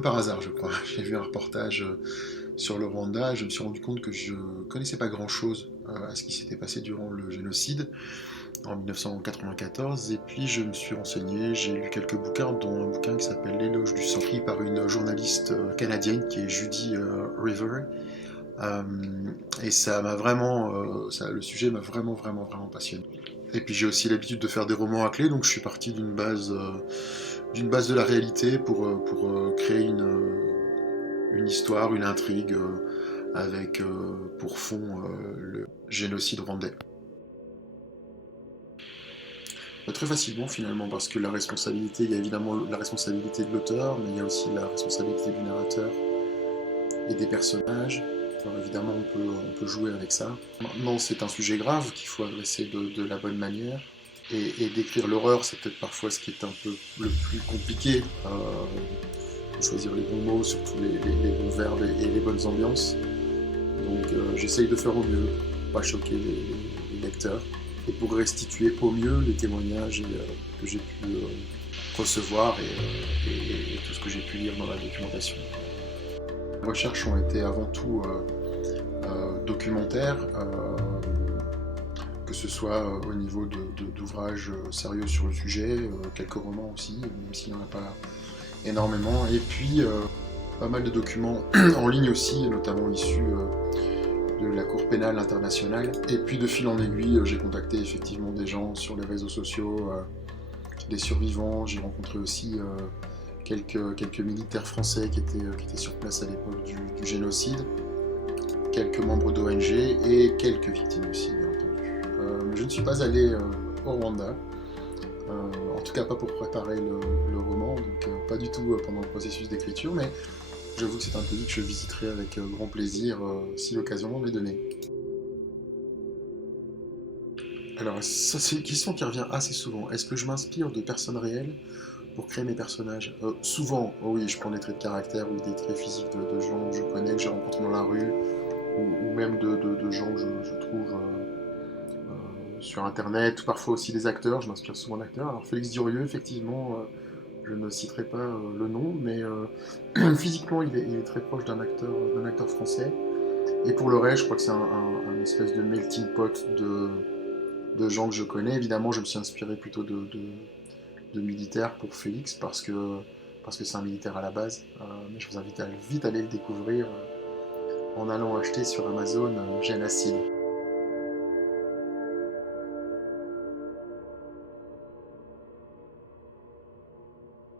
peu par hasard, je crois. J'ai vu un reportage sur le Rwanda et je me suis rendu compte que je connaissais pas grand-chose à ce qui s'était passé durant le génocide en 1994. Et puis je me suis renseigné, j'ai lu quelques bouquins, dont un bouquin qui s'appelle L'éloge du sang, écrit par une journaliste canadienne qui est Judy River. Euh, et ça m'a vraiment, le sujet m'a vraiment passionné. Et puis j'ai aussi l'habitude de faire des romans à clé, donc je suis parti d'une base de la réalité pour créer une histoire, une intrigue avec pour fond le génocide rwandais. Très facilement finalement, parce que la responsabilité, il y a évidemment la responsabilité de l'auteur, mais il y a aussi la responsabilité du narrateur et des personnages. Alors évidemment, on peut jouer avec ça. Maintenant, c'est un sujet grave qu'il faut adresser de la bonne manière. Et décrire l'horreur, c'est peut-être parfois ce qui est un peu le plus compliqué. Choisir les bons mots, surtout les bons verbes et les bonnes ambiances. Donc j'essaye de faire au mieux, pour pas choquer les lecteurs, et pour restituer au mieux les témoignages que j'ai pu recevoir et tout ce que j'ai pu lire dans la documentation. Les recherches ont été avant tout documentaires, que ce soit au niveau d'ouvrages sérieux sur le sujet, quelques romans aussi, même s'il n'y en a pas énormément, et puis pas mal de documents en ligne aussi, notamment issus de la Cour pénale internationale. Et puis de fil en aiguille, j'ai contacté effectivement des gens sur les réseaux sociaux, des survivants. J'ai rencontré aussi quelques militaires français qui étaient sur place à l'époque du génocide, quelques membres d'ONG et quelques victimes aussi, bien entendu. Je ne suis pas allé au Rwanda, en tout cas pas pour préparer le roman, donc pas du tout pendant le processus d'écriture, mais j'avoue que c'est un pays que je visiterai avec grand plaisir si l'occasion m'en est donnée. Alors, ça c'est une question qui revient assez souvent. Est-ce que je m'inspire de personnes réelles pour créer mes personnages? Souvent, oh oui, je prends des traits de caractère ou des traits physiques de gens que je connais, que j'ai rencontrés dans la rue, ou même de gens que je trouve sur Internet, ou parfois aussi des acteurs. Je m'inspire souvent d'acteurs. Alors, Félix Durieux, effectivement, je ne citerai pas le nom, mais physiquement, il est très proche d'un acteur français. Et pour le reste, je crois que c'est un espèce de melting pot de gens que je connais. Évidemment, je me suis inspiré plutôt de militaires pour Félix parce que c'est un militaire à la base. Mais je vous invite à vite aller le découvrir en allant acheter sur Amazon Jane Acid.